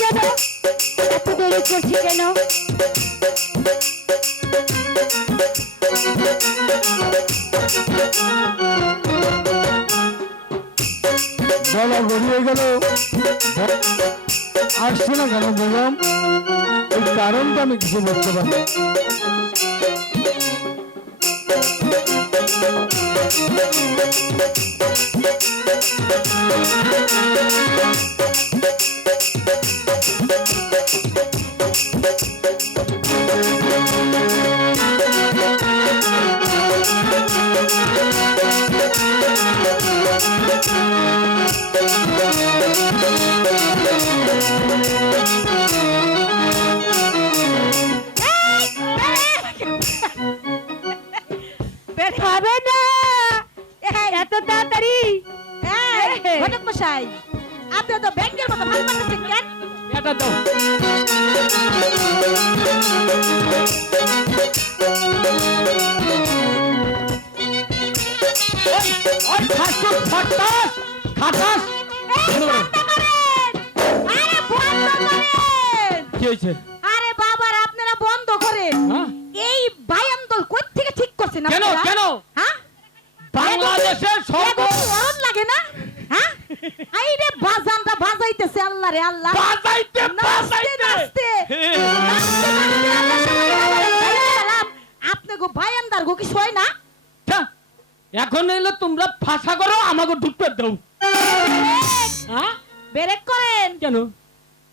যেন এত দেরি করছি কেন? বলা গড়িয়ে গেল, আসছে না কেন বেগম? এই কারণটা আমি কিছু বলতে পারি। খাবে না এত তাড়াতাড়ি? ঘটক মশাই, আপনি তো ব্যাংকের মতো ভালো পাচ্ছেন কেন? এটা দাও। ওই খাসুস ফটাস খাটাস। আরে বন্ধ করেন! কি হয়েছে? আরে বাবার আপনারা বন্ধ করেন। হ্যাঁ? এই বায়ান্দল কই থেকে ঠিক করছেন কেন আপনারা? কেন? হ্যাঁ? বাংলাদেশের সর্ব গরম লাগে না? হ্যাঁ? আইরে বাজানটা বাজাইতেছে আল্লাহ রে আল্লাহ। বাজাইতে নাচতে নাচতে নাচতে নাচতে আল্লাহ সালাম। আপনি গো বায়ান্দার গো কি হয় না? এখন এলে তোমরা ফাঁসা করো, আমাকে ঢুকতে দাও। হ্যাঁ? ব্রেক করেন। কেন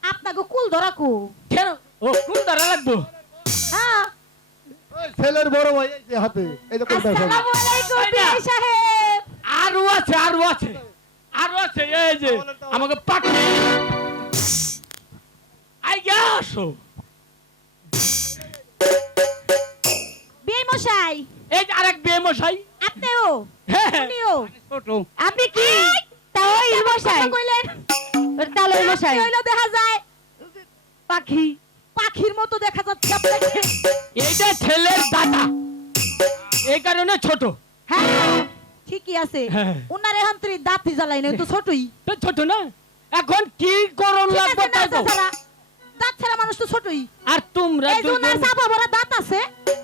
আপনাকে কুল ধরা কো। কেন? ও কোন দ্বারা লাগবো? হ্যাঁ। ছেলের বড় ভাই এই যে হাতে এই যে কোনটা আছে? আসসালামু আলাইকুম বিআই সাহেব। আরো আছে আরো আছে আরো আছে। এই যে আমাকে পাঠি আই আসো। বিআই মশাই, এই যে আরেক বিয়ে মশাই। আপনিও হ্যাঁ, উনিও। ছোট। আপনি কি তাই মশাই? কইলেন তাহলে মশাই হইলো দেখা যায় পাখি পাখির মতো দেখা যাচ্ছে আপনাকে। এইটা ছেলের দাদা, এই কারণে ছোট। হ্যাঁ ঠিকই আছে। হ্যাঁ। উনার এখন তুই দাঁতি জ্বালাই না, তো ছোটই। তো ছোট না, এখন কি করণ ঠিক লাগবে আছে, তাই দাঁত তো। ছাড়া দাঁত ছাড়া মানুষ তো ছোটই। আর তোমরা এই যে উনার চাপা ভরা দাঁত আছে,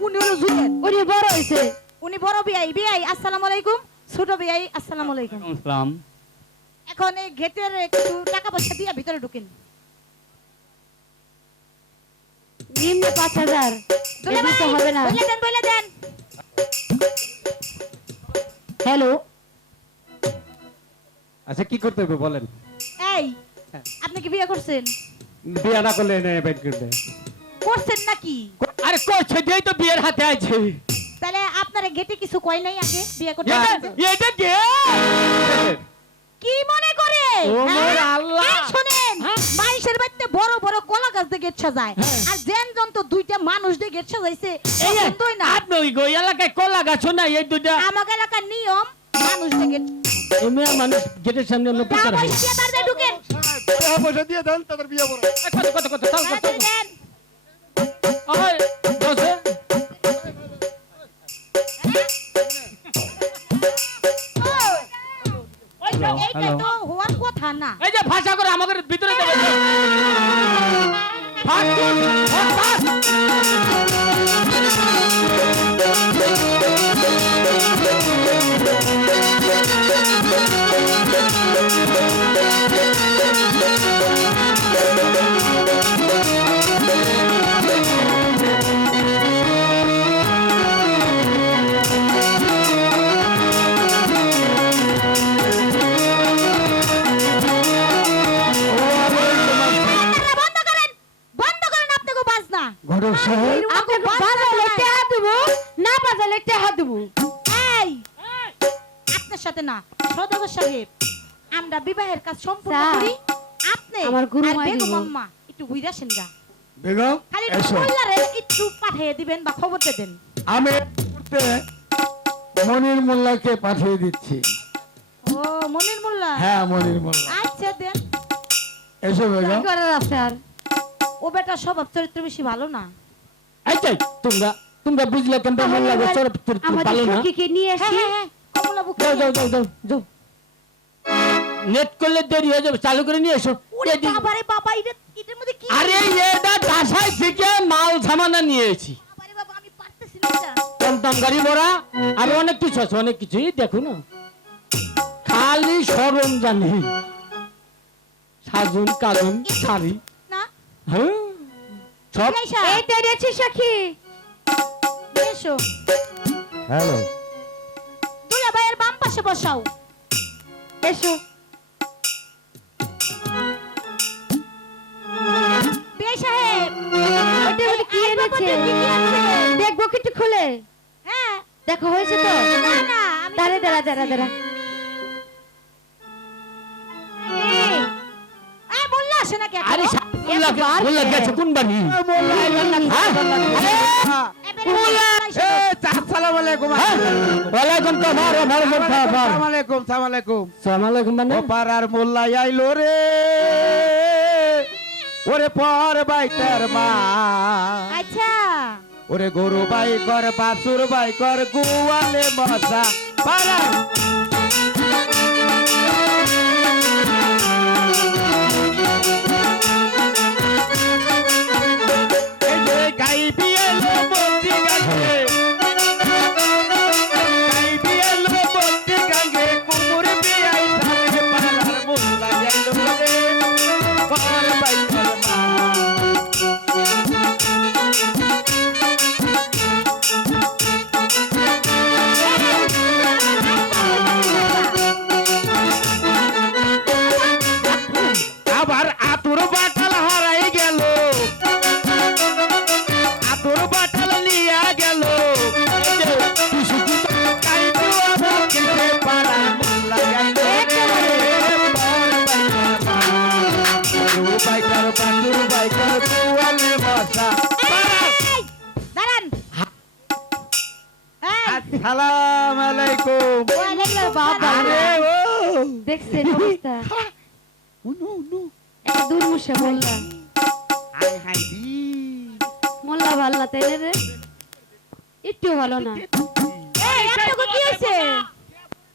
উনি হলো জুয়েন। উনি বড় হয়েছে। উনি বড় বিআই। বিআই আসসালামু আলাইকুম। ছোট বিআই আসসালামু আলাইকুম। ইসলাম এখন এই গেটের একটু টাকা পয়সা দিয়ে ভিতরে ঢুকেন। নিম্ন 5000 দুলা এদিকে ভাই, হবে না। বলে দেন। হ্যালো, আচ্ছা কি করতে হবে বলেন? এই আপনি কি বিয়ে করছেন? বিয়ে না করলে এনে ব্যাংক করবে। করছেন নাকি? আরে কইছে দেই তো বিয়ের হাতে আছে। তাহলে আপনারা গেটে কিছু কয় নাই আগে বিয়ে করতে? এটা দে। কি মনে করে? ও মোর হ্যাঁ? আল্লাহ। এই শোনেন, হ্যাঁ? মানুষের বাড়িতে বড় বড় কলা গাছ দিয়ে গেট সাজায়, হ্যাঁ। আর যেন জন তো দুইটা মানুষ দিয়ে গেট সাজাইছে, এই যে, পছন্দই না। আপনি ওই গো এলাকায় কলা গাছ না, এই দুইটা আমাদের এলাকার নিয়ম মানুষ দিয়ে গেট। এমনি মানুষ গেটের সামনে অন্য টাকা প্রচার হয়। পয়সা দিয়ে তাদের ঢুকেন। টাকা পয়সা দিয়ে দেন তাদের বিয়ে করো। কত কত কত তাল কত তাড়াতাড়ি দেন। ওই বসে এইটা তো হওয়ার কথা না। এই যে ভাষা করে আমাদের ভিতরে যাবে। ফাটুন ফাটাস। বন্ধ করেন আপনি গো বাজনা। ঘটক সাহেব আপনাকে বাজালে টাকা দেব, না বাজালে টাকা দেব। এই আপনার সাথে না, সদাগর সাহেব, আমরা বিবাহের কাজ সম্পূর্ণ স্যার, করি। আপনি আমার গুরু আর মাই বেগম দিব। আম্মা একটু ঘুরে আসেন গা। বেগম খালি এসো। কল্যাণে একটু পাঠিয়ে দিবেন বা খবর দিয়ে দেন। আমি এই মুহূর্তে মনির মোল্লাকে পাঠিয়ে দিচ্ছি। ও মনির মোল্লা, হ্যাঁ মনির মোল্লা, আচ্ছা দেন। এসো বেগম। কি করার আছে আর? ও বেটা স্বভাব চরিত্র বেশি ভালো না। এই যে তোমরা তোমরা বুঝলে কেমন মোল্লা গো চরিত্র আমাদের ভালো না। সখীকে নিয়ে হ্যাঁ আসি। হ্যাঁ হ্যাঁ, কমলা বুক যাও যাও যাও যাও যাও। নেট করলে দেরি হয়ে যাবে, চালু করে নিয়ে এসো। ওরে এদিকে- বাবারে বাবা, এটার মধ্যে কি? আরে এটা বাসায় থেকে মাল সামানা নিয়েছি, বাবারে বাবা, আমি পারতেছি না এটা। টমটম গাড়ি ভরা, আর অনেক কিছু আছে, অনেক কিছু। এই দেখো না, খালি সরঞ্জাম, সাজুন কাজুন শাড়ি, না, হ্যাঁ সব। আইসা, এই তো এনেছি সখী। এসো। হ্যালো দুলা ভাইয়ের বাম পাশে বসাও। এসো। বিয়ে সাহেব, ওটার মধ্যে কি আসবাবপত্র এনেছে? কি কি আছে? দেখবো কিছু খুলে? হ্যাঁ, দেখো হয়েছে তো? না না, আমি দাঁড়া দাঁড়া দাঁড়া দাঁড়া। এই বললা আসে না কেন? আরে বললা গেছে কোন বাড়ি? হ্যাঁ? আসসালামু আলাইকুম। হ্যাঁ? ওয়ালাইকুম আসসালাম, ওয়ালাইকুম আসসালাম। আসসালামু আলাইকুম, আসসালামু আলাইকুম। আসসালামু আলাইকুম মানে? ও পাড়ার মোল্লাই আইলো রে, ওরে পর বাইটার মা, আচ্ছা, ওরে গরু বাই কর, বাছুর বাই কর, গুয়ালে মশা পাড়ার। এই যে গাই বিয়েলো বলতি গাঙ্গে, গাই বিয়েলো বলতি গাঙ্গে, কুমুর বিয়াই সামনে পাড়ার মোল্লাই আইলো রে, পর বাইটার মা। আবার আতুর বাটাল হারাই গেল, আতুর বাটাল নিয়া গেল, কাইটু আবার কিসে পাড়া মোল্লা গাইলো রে, পর বাইকার মা। গরু বাইকার, বাছুর বাইকার, গোয়ালে মশা পাড়ার। এই, দাঁড়ান। এই, আসসালামু আলাইকুম। ওয়ালাইকুম বাবা। আরে ও দেখছেন অবস্থা? উনু উনু একটা দুর্মুষা মোল্লা। হাই হাই দি মোল্লা ভাল্লা তাই না রে? একটু ভালো না। এই, আপনাকে কি হয়েছে?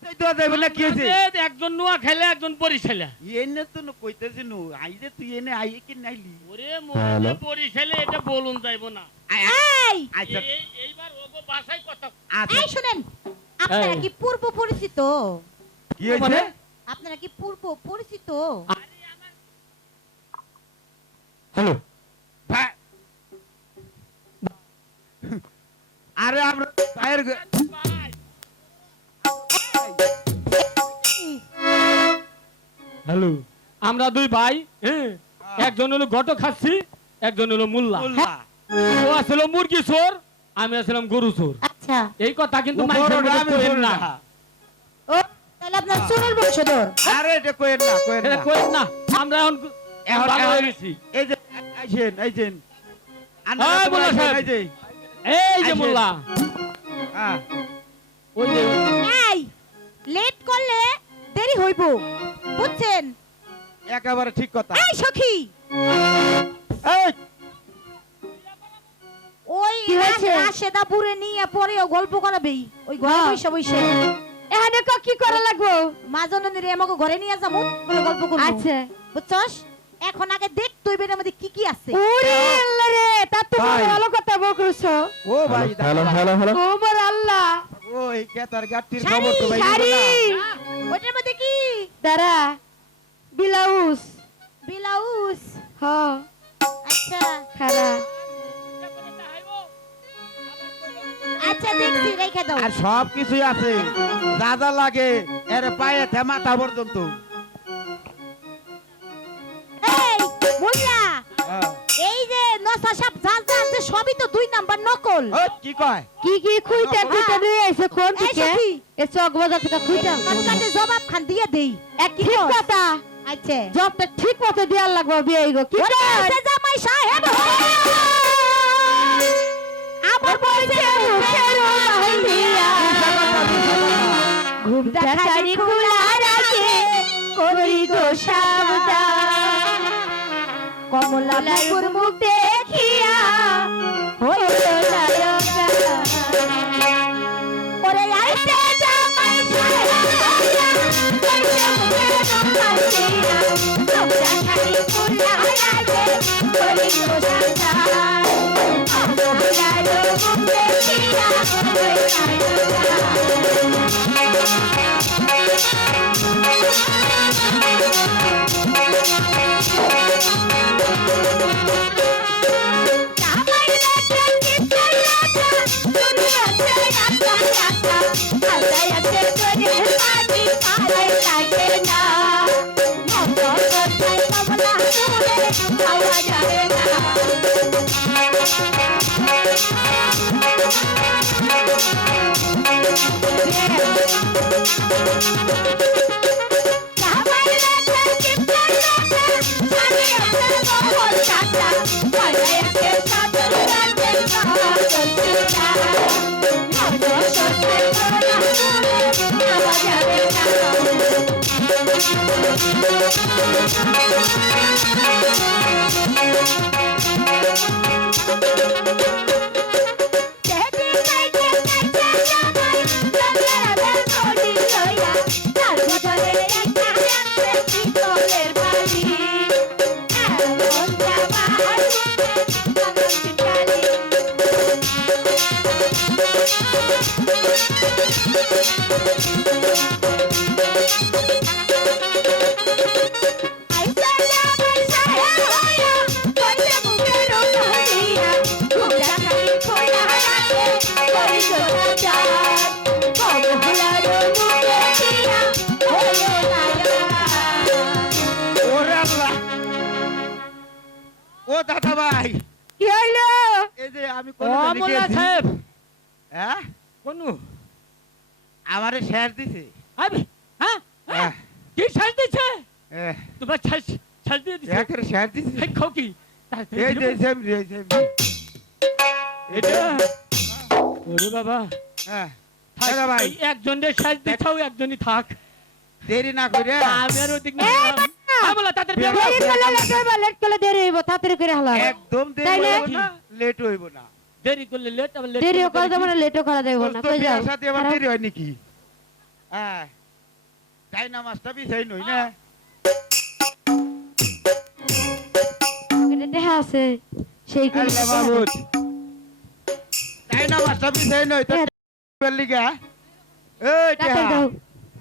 এই তো যাইব না কি হইছে? একজন নোয়া খেলে, একজন বরিশালে। এনে তো ন কইতেছি নু আইরে তুই এনে আইয়ে কি নাইলি? ওরে মোরে বরিশালে, এটা বলুন যাইব না। এই, আচ্ছা এইবার ওগো বাসায় কথা। আচ্ছা এই শুনেন, আপনারা এই। কি পূর্ব পরিচিত? কি হইছে? আপনারা কি পূর্ব পরিচিত? হ্যালো, ভা- আরে আমরা ভাইয়ের হ্যালো, আমরা দুই ভাই, হ্যাঁ, একজন হলো ঘটক খাচ্ছি, একজন হলো মোল্লা। মোল্লা। ও আসলে মুরগি চোর, আমি আসলাম গরু চোর। আচ্ছা, এই কথা কিন্তু ও মানুষের বড় মধ্যে আমি কইেন বড় না। না। ও তাহলে আপনার সোনার বংশধর। আরে এটা কইেন না, কইেন এটা না। কইেন না, আমরা এখন এখন ভালো হয়ে এখন- গেছি। এই যে আইছেন, আইছেন। হ্যাঁ, মোল্লা সাহেব। এই যে এই যে আইসেন। মোল্লা, হ্যাঁ ওই যে এই, লেট করলে দেরি হইব, বুঝছেন? একেবারে ঠিক কথা। এই সখী, এই ওই কি হয়েছে? রাশেদা বুড়ে নিয়ে পরেও গল্প করাবেই, ওই ঘরে হ্যাঁ। বসে বসে। এখানে কি করা লাগবো? মা জননীরে আমাকে ঘরে নিয়ে যাবো, বলে গল্প করবো। আচ্ছা। বুঝছস? এখন আগে দেখ তুই বেটার মধ্যে কি কি আছে। ওরে আল্লাহ রে, তা তো ভাই। ভালো কথা বলছো। ও ভাই হ্যালো হ্যালো হ্যালো ওমর আল্লাহ। ওই কেতার গাটির শাড়ি, খবর তো ভাই শাড়ি। ওটার মধ্যে কি? দাঁড়া। ব্লাউজ। ব্লাউজ। হ, আচ্ছা খারা। আচ্ছা, দেখছি, রেখে দাও। আর সব কিছুই আছে, যা যা লাগে এর পায়ে থেকে মাথা পর্যন্ত। এই মোল্লা, হ্যাঁ। এই যে নসা সাপ জাল জানতে সবই তো 2 নাম্বার নকল। ওই, কি কয়? কি কি খুইটা খুইটা নিয়ে আইছে কোন এই থেকে? সখী। এ চক বাজার থেকে খুইটা। কাটকাটে জবাব খান দিয়ে দেই। ঠিক কথা। আচ্ছা, জবটা ঠিক মতো দেওয়ার লাগবে বিয়ে গো। কি ওরে কর? সে জামাই সাহেব, আমার বলছে মুখের বাহিয়া। ঘুমটা খালি খোলা রাখে করি গো সাবধান। কমলা বুকুর মুখ দেখিয়া হইল নায়কা। ওরে আইছে জামাই সাহেব, আইছে মুখের ওরে আল্লাহ ও দাদা ভাই কি হইলো? এই যে আমি ও কোন মোল্লা সাহেব হ্যাঁ কোনু আমারে শেয়ার দিছে আবে হ্যাঁ হ্যাঁ কি ছাড় দিছে এহ, তোমার ছাড় দিয়ে দিছে একের শেয়ার দিছে এই খাও কি এই যে সেমরি এটা ওরে বাবা হ্যাঁ থাক, দাদা ভাই ওই একজনের সাজ দিছাও একজনই থাক দেরি না করে আমি আর ওদিক না বলা তাদের বিয়ে বিয়ে করো। লেট করলে দেরি হইব তাড়াতাড়ি করে হলা একদম দেরি তাইলে? হইব না লেট হইব না দেরি করলে লেট আবার লেট দেরিও করে দেবো না লেটও করা দেবো না তোর তো কই যাও বিয়ের সাথে আবার দেরি হয় নাকি হ্যাঁ তাই না মাস্টার বিছাই নই না এটা দেখা আছে সেই করে আল্লাহ মাহমুদ তাই না মাস্টার বিছাই নই তো লিগা এই টাকা টেহা দাও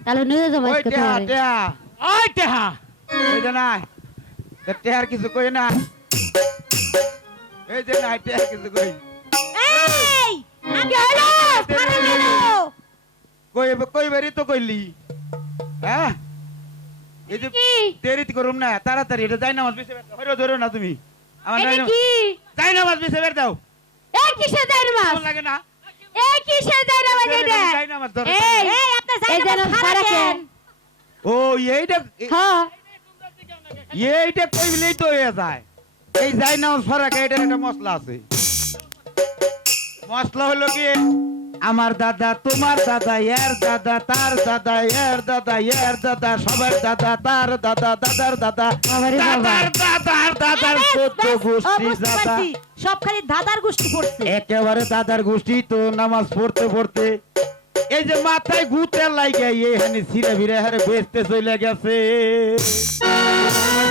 তাহলে নিয়ে যাবো ওই আজকে টেহা তোমারে। টেহা ওই টেহা এই যে না টেহার কিছু কই না এই যে না টেহার কিছু কই এই আমি হইলো ছাড়ে গেল। কই বারি তো কইলি হ্যাঁ এই যে কি দেরি করুম না তাড়াতাড়ি এটা যাই নামাজ বিছে বের দাও হইরো ধরো না তুমি আমার এটা যাই কি যাই নামাজ বিছে বের দাও এই কিসের দেয় মাছ ভালো লাগে না এই কিসের দেয় মাছ এটা যাই নামাজ ধরো এই এই আপনি এই যাই যেন না সারা কেন ও এইটা হ্যাঁ এইটা কইলেই তো হয়ে যায় এই যাই নামাজ ফরাকে এটার একটা মশলা আছে মশলা হলো কি আমার দাদা তোমার দাদা এর দাদা তার দাদা এর দাদা এর দাদা সবার দাদা তার দাদা দাদার দাদা বাবারে বাবা। দাদার দাদার চোদ্দ গোষ্ঠী দাদা সব খালি দাদার গোষ্ঠী পড়ছে। একেবারে দাদার গোষ্ঠী তো নামাজ পড়তে পড়তে এই যে মাথায় গুতে লাগে এখানে ছিঁড়ে ভিড়ে হারে বেচতে চলে গেছে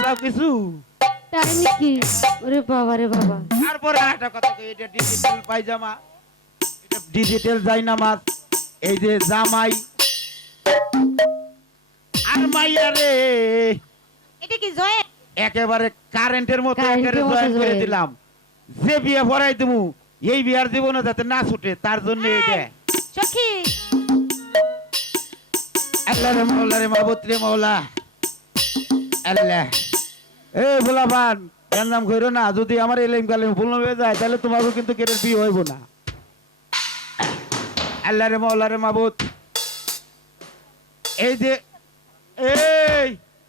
সব কিছু তাই নাকি ওরে বাবা রে বাবা তারপরে একটা কথা কই, এটা ডিজিটাল পায়জামা এটা ডিজিটাল জায়নামাজ এই যে জামাই আর মাইয়া রে এটা কি জয়? একেবারে কারেন্টের মতো কারেন্টের একেবারে মতো জয়েন করে জয়েন। দিলাম যে বিয়ে পড়াই দেবো এই বিয়ার জীবনে যাতে না ছুটে তার জন্য এটা সখী আল্লাহ রে মাওলা রে মাহবুব রে মাওলা আল্লাহ এ ভোলাপান এর নাম কইরো না যদি আমার এলেম কালেম ভুল হয়ে যায় তাহলে তোমারও কিন্তু কেটের বিয়ে হইব না আল্লাহ রে মাওলা রে মাহবুব এই যে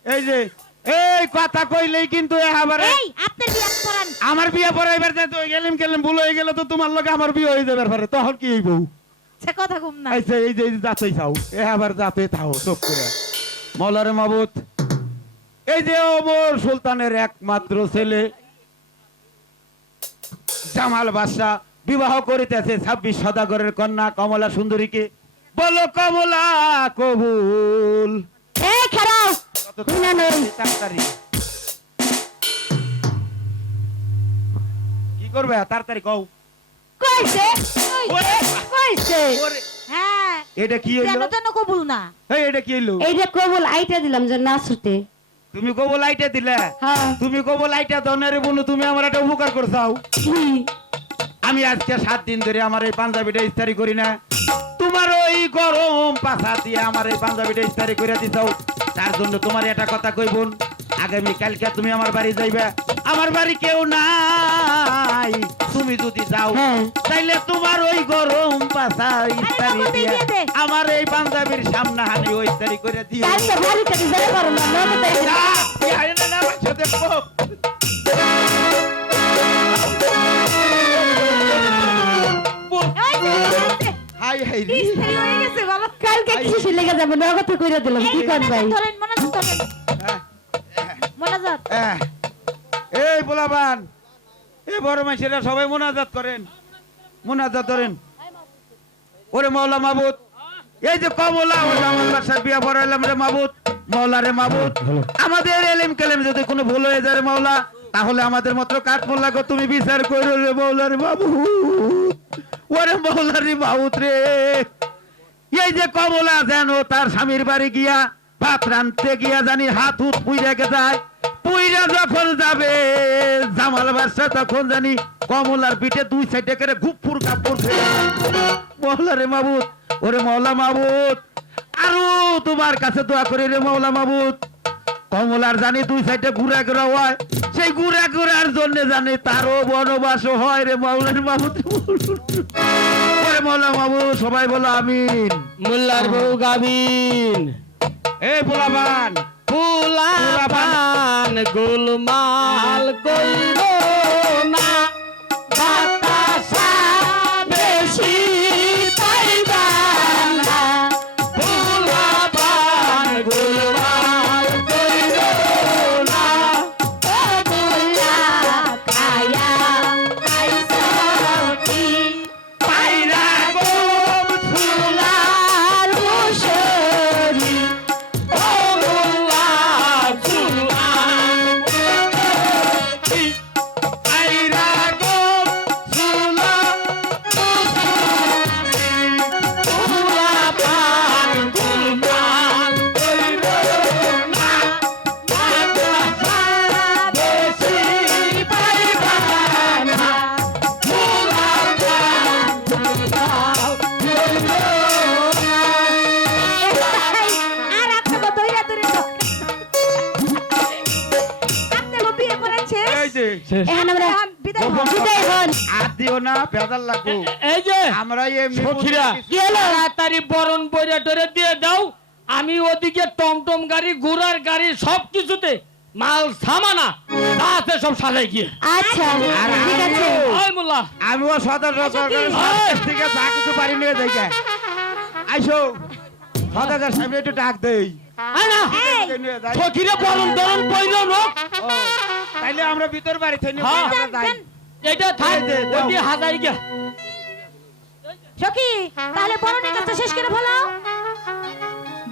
এই যে এই কথা কইলেই কিন্তু এবারে এই আপনার বিয়ে করান। আমার বিয়ে পড়াইবার যাতে এলেম কালেম ভুল হয়ে গেলে তো তোমার লগে আমার বিয়ে হয়ে যাবে পারে তখন কি হইব সে কথা কম না। আচ্ছা এই যে যাতেই থাও আবার যাতে থাও চোখ করে মৌলারে মাবুত এই যে ওমর সুলতানের একমাত্র ছেলে জামাল বাদশা বিবাহ করিতেছে 26 সদাগরের কন্যা কমলা সুন্দরীকে বলো কমলা কবুল এই খারাপ কত না, না। তাড়াতাড়ি করবে তাড়াতাড়ি কও কইছে ওরে, কইছে ওরে, হ্যাঁ এটা কি হইলো যেন তেন কবুল না এই এটা কি হইলো এইটা কবুল আইটা দিলাম যে নাচতে তুমি কবো লাইটে দিলে হ্যাঁ তুমি কবো লাইটে দনের বনু তুমি আমার একটা উপকার করছাও কি আমি আজকে 7 দিন ধরে আমার এই পাঞ্জাবিটা ইস্তারি করি না তোমার ওই গরম পাছা দিয়ে আমার এই পাঞ্জাবিটা ইস্তারি করে দিছাও তার জন্য তোমার একটা কথা কইবুন আগামী কালকে তুমি আমার বাড়ি যাইবে আমার বাড়ি কেউ নাই তুমি যদি যাও হ্যাঁ। তাইলে তোমার ওই গরম পাছা ইস্তারি নগদ দিয়ে দিয়ে দে। আমার এই পাঞ্জাবির সামনে হানি ওই ইস্তারি করে দিও কালকে বাড়িতে যাই পারো না নগদ আইটা না, এই আইনা না আমার সাথে দেখবো। ওই যে, ওই যে, হাই হাই রে। ইস্ত্রি হয়ে গেছে বাবা কালকে কিসে লেগে যাবে নগদ কইরা দিলাম কি কর ভাই ধরেন মনোযোগ ধরেন হ্যাঁ, মনোযোগ হ্যাঁ। এই পোলাবান এই বড় মানুষেরা সবাই মোনাজাত করেন মোনাজাত ধরেন ওরে মৌলা মাবুদ এই যে কমলা ও জামাল বাসার বিয়া পড়াইলাম রে মাবুদ মৌলা রে মাবুদ আমাদের এলিম কালেম যদি কোনো ভুল হয়ে যায় রে মৌলা তাহলে আমাদের মতো কাঠ মোল্লা গো তুমি বিচার করো রে মৌলা রে মাবুদ ওরে মৌলা রে মাবুদ রে এই যে কমলা যেন তার স্বামীর বাড়ি গিয়া ভাত রাঁধতে গিয়া জানি হাত হুত পুইরা গে যায় পুইরা যখন যাবে জামাল বাদশা তখন জানি কমলার পিঠে 2 সাইডে করে ঘুপুর কাপুর মৌলা রে মাবুদ ওরে মৌলা মাবুদ আরো তোমার কাছে দোয়া করি রে মৌলা মাবুদ কমলার জানি 2 সাইডে ঘুরা ঘুরা হয় সেই ঘুরা ঘুরার জন্য জানি তারও বনবাস হয় রে মৌলা রে মাবুদ ওরে মৌলা মাবুদ সবাই বলো আমিন মোল্লার বউ গাবিন এই পোলাবান ফুলাবান গোলমাল কইর না বাতাসা বেশি পাইবা না ফুলাবান গোলমাল কইর না ও বুলা খায়া আইছো কি পাইরা গোম ফুলার মুশরি ও মোল্লা ফুলান পাইরা গোম সুলা ফুলাবান গোলমাল কইর না বাতাসা বেশি পাইবা না আর আপনাকে দইরা দইরা আপনাকে বিয়ে করেছে এই যে এখন আমরা বিদায় হন। বিদায় হন আর দিও না বেদাল লাগবো এই যে আমরা এমনি সখীরা কি হলো? তাড়াতাড়ি বরণ বইরা টরে দিয়ে দাও আমি ওদিকে টমটম গাড়ি ঘোড়ার গাড়ি সবকিছুতে মাল সামানা যা আছে সব সাজাই গিয়ে আচ্ছা ঠিক আছে ওই মোল্লা আমিও সদর সরকারের থেকে যা কিছু পারি নিয়ে যাই গে। আইসো সদাগর সাহেব একটু ডাক দেই আয় না এই, নিয়ে যাই। সখীরা বরণ বরণ বইল লোক ও, তাইলে আমরা ভিতর বাড়ি থেকে নিয়ে হ্যাঁ। আমরা যাই। এটা থাক এই যে, দাও। ওটি হাজাই গিয়া সখী তাহলে বরণের কাজটা শেষ করে ফেলাও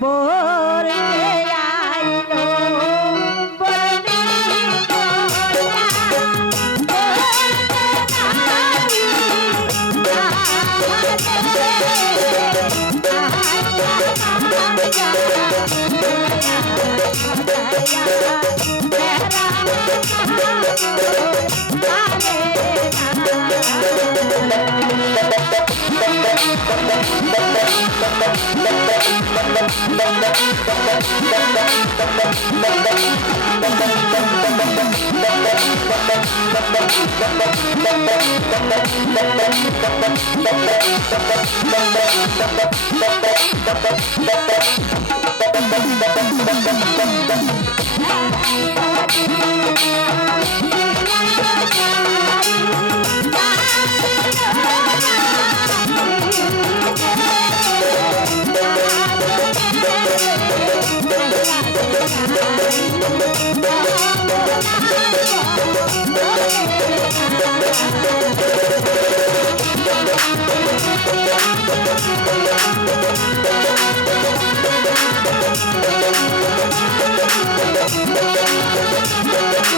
বরণে আইলো বরণে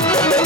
Thank you.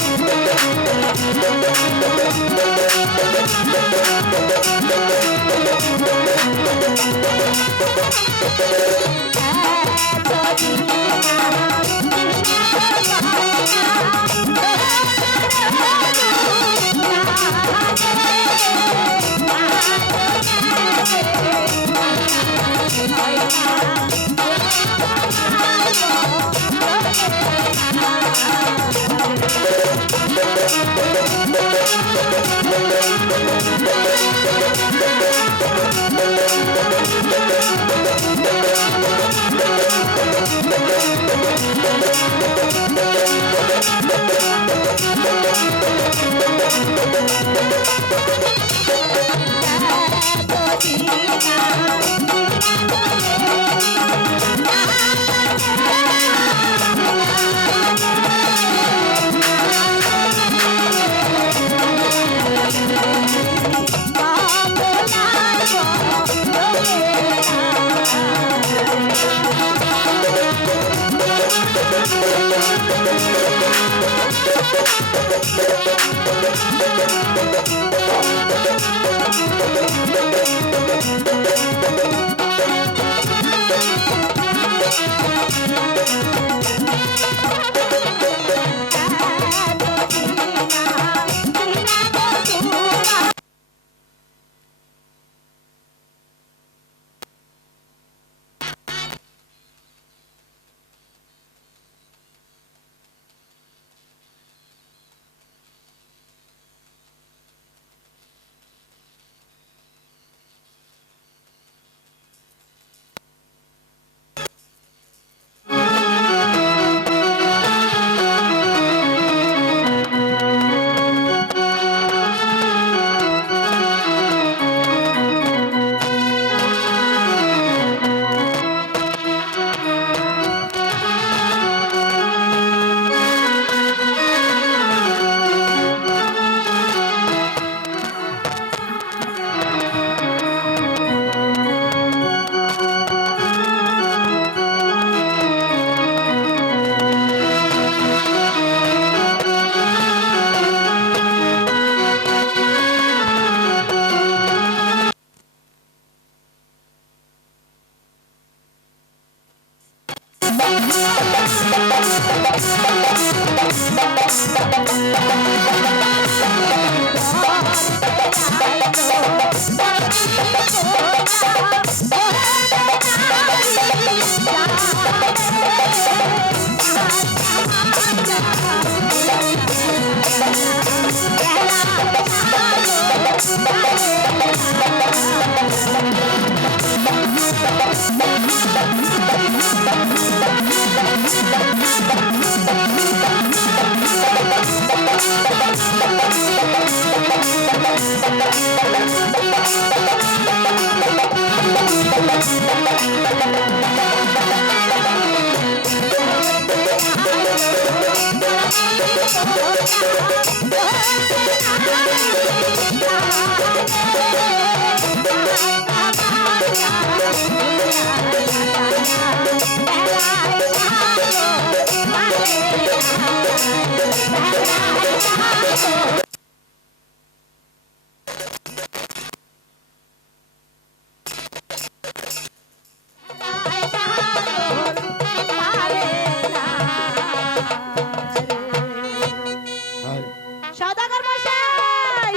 সদাগর মশাই,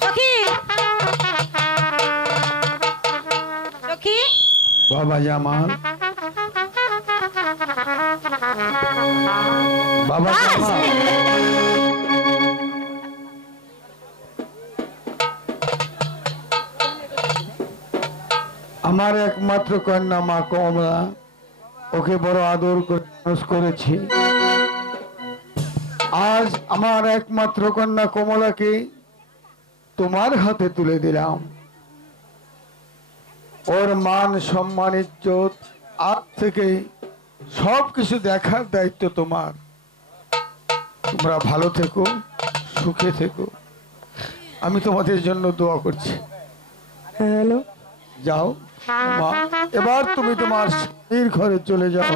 সখী, সখী, বাবা জামাল, বাবা জামাল, আমার একমাত্র কন্যা মা কমলা, ওকে বড় আদর করে মানুষ করেছি। আজ আমার একমাত্র কন্যা কমলাকে তোমার হাতে তুলে দিলাম। ওর মান সম্মান ইজ্জত আজ থেকে সবকিছু দেখার দায়িত্ব তোমার। তোমরা ভালো থেকো, সুখে থেকো। আমি তোমাদের জন্য দোয়া করছি। হ্যালো যাও মা, এবার তুমি তোমার স্বামীর ঘরে চলে যাও।